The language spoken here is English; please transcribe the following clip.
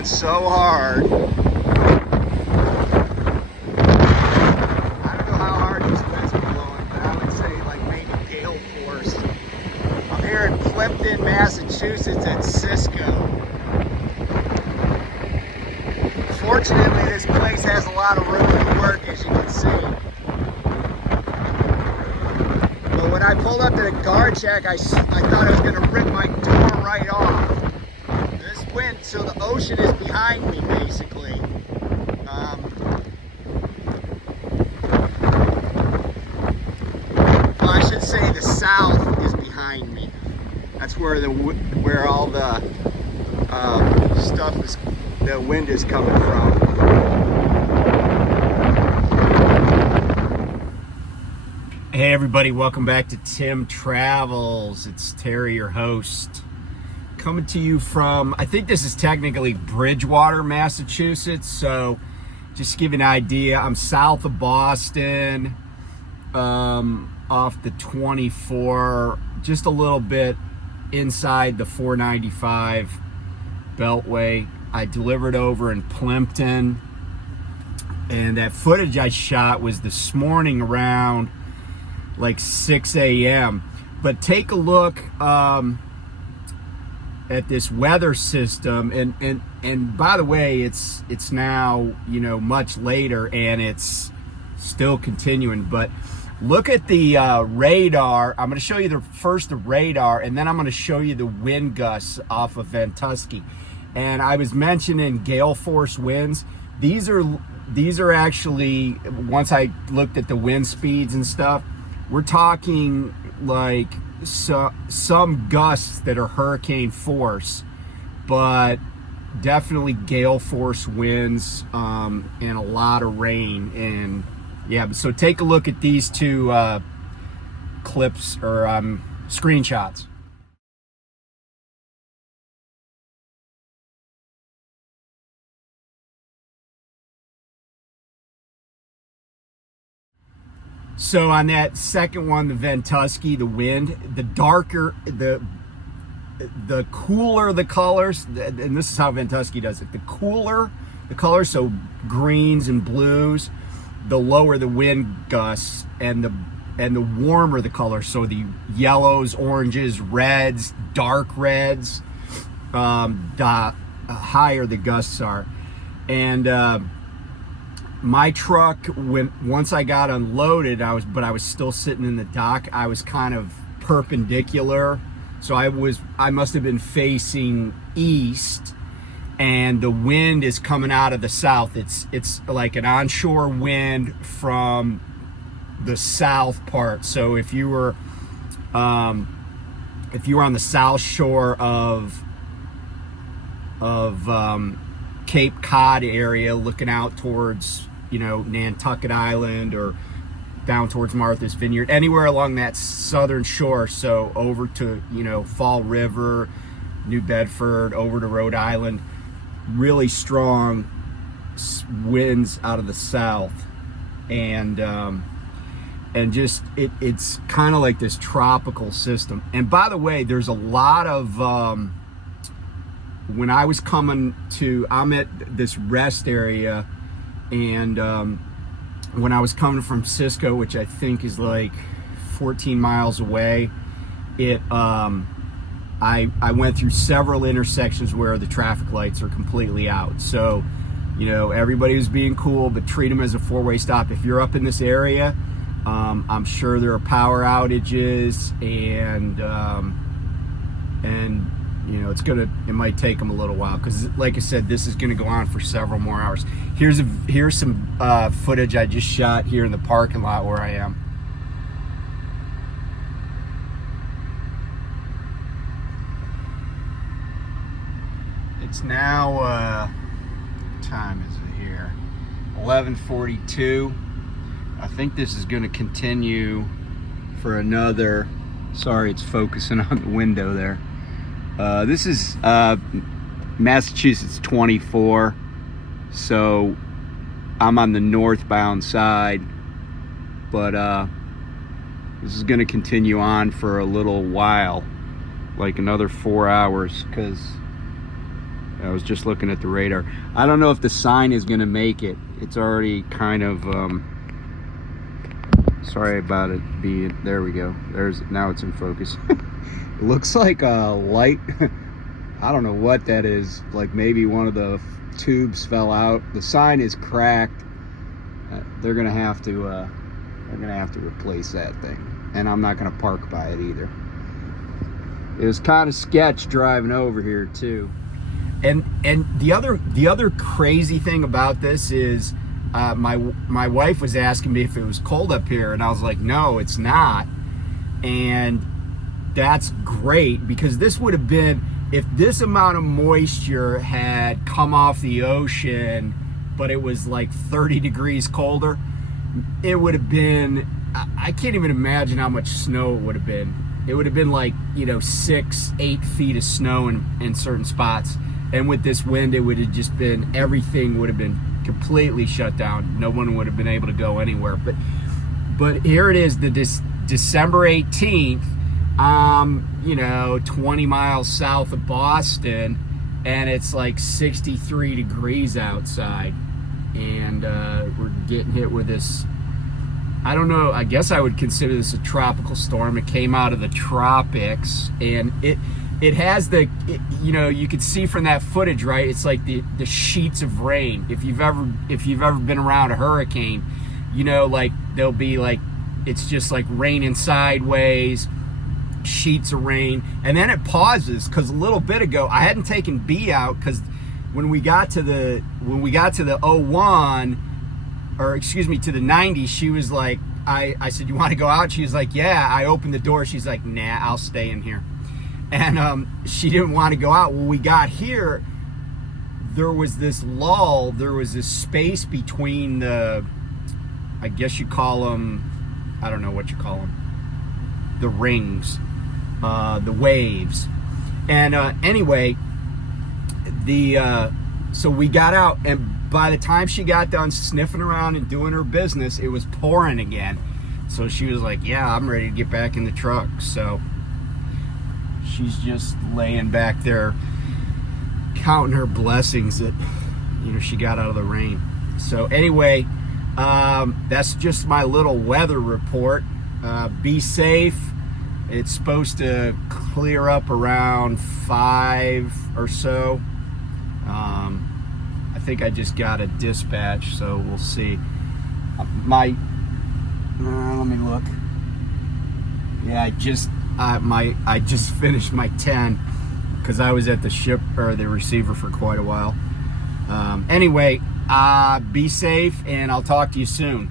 blowing so hard. I don't know how hard these winds are blowing, but I would say like maybe gale force. I'm here in Plimpton, Massachusetts at Cisco. Fortunately, this place has a lot of room to work, as you can see. But when I pulled up to the guard check, I thought I was going to rip my door right off. This wind, so the ocean is behind me, basically. Well, I should say the south is behind me. That's where all the stuff is. The wind is coming from. Hey everybody, welcome back to Tim Travels. It's Terry, your host, coming to you from, I think this is technically Bridgewater, Massachusetts. So just to give you an idea, I'm south of Boston, off the 24, just a little bit inside the 495 Beltway. I delivered over in Plimpton, and that footage I shot was this morning around like 6 a.m. But take a look at this weather system, and by the way, it's now, you know, much later and it's still continuing. But look at the radar. I'm going to show you first the radar, and then I'm going to show you the wind gusts off of Ventusky. And I was mentioning gale force winds. These are actually, once I looked at the wind speeds and stuff, we're talking like some gusts that are hurricane force, but definitely gale force winds, and a lot of rain. And yeah, so take a look at these two clips or screenshots. So on that second one, the Ventusky, the wind, the darker, the cooler the colors, and this is how Ventusky does it. The cooler the colors, so greens and blues, the lower the wind gusts, and the warmer the colors, so the yellows, oranges, reds, dark reds, the higher the gusts are. And my truck, once I got unloaded, I was still sitting in the dock. I was kind of perpendicular, so I must have been facing east, and the wind is coming out of the south. It's like an onshore wind from the south part. So if you were on the south shore of Cape Cod area, looking out towards, you know, Nantucket Island or down towards Martha's Vineyard, anywhere along that southern shore, so over to, you know, Fall River, New Bedford, over to Rhode Island, really strong winds out of the south. And just it's kind of like this tropical system. And by the way, there's a lot of when I was coming to, I'm at this rest area, and when I was coming from Cisco, which I think is like 14 miles away, I went through several intersections where the traffic lights are completely out. So, you know, everybody was being cool, but treat them as a four-way stop. If you're up in this area, I'm sure there are power outages, and you know, it might take them a little while, because like I said, this is going to go on for several more hours. Here's some footage I just shot here in the parking lot where I am. It's now what time is it here? 11:42. I think this is going to continue for another, sorry, it's focusing on the window there. This is Massachusetts 24, so I'm on the northbound side, but this is going to continue on for a little while, like another 4 hours, because I was just looking at the radar. I don't know if the sign is going to make it. It's already kind of, sorry about it being, there we go. Now it's in focus. It looks like a light. I don't know what that is. Like maybe one of the tubes fell out. The sign is cracked. They're gonna have to replace that thing, and I'm not gonna park by it either. It was kind of sketch driving over here too. And the other crazy thing about this is my wife was asking me if it was cold up here, and I was like, no, it's not. And that's great, because this would have been, if this amount of moisture had come off the ocean, but it was like 30 degrees colder, it would have been, I can't even imagine how much snow it would have been. It would have been like, 6-8 feet of snow in certain spots. And with this wind, it would have just been, everything would have been completely shut down. No one would have been able to go anywhere. But here it is, the December 18th, 20 miles south of Boston, and it's like 63 degrees outside. And we're getting hit with this, I don't know, I guess I would consider this a tropical storm. It came out of the tropics, and it has you can see from that footage, right? It's like the sheets of rain. If you've ever been around a hurricane, like there'll be like, it's just like raining sideways, sheets of rain, and then it pauses, because a little bit ago I hadn't taken B out, because when we got to the 01, or excuse me, to the 90, she was like, I said, you want to go out? She was like, yeah. I opened the door. She's like, nah, I'll stay in here. And she didn't want to go out. When we got here, there was this lull. There was this space between the, I guess you call them, I don't know what you call them, the rings, the waves. And anyway, so we got out, and by the time she got done sniffing around and doing her business, it was pouring again. So she was like, yeah, I'm ready to get back in the truck. So she's just laying back there counting her blessings that she got out of the rain. So anyway, that's just my little weather report. Be safe. It's supposed to clear up around 5 or so. I think I just got a dispatch, so we'll see. Let me look. Yeah, I just finished my 10, because I was at the receiver for quite a while. Anyway, be safe, and I'll talk to you soon.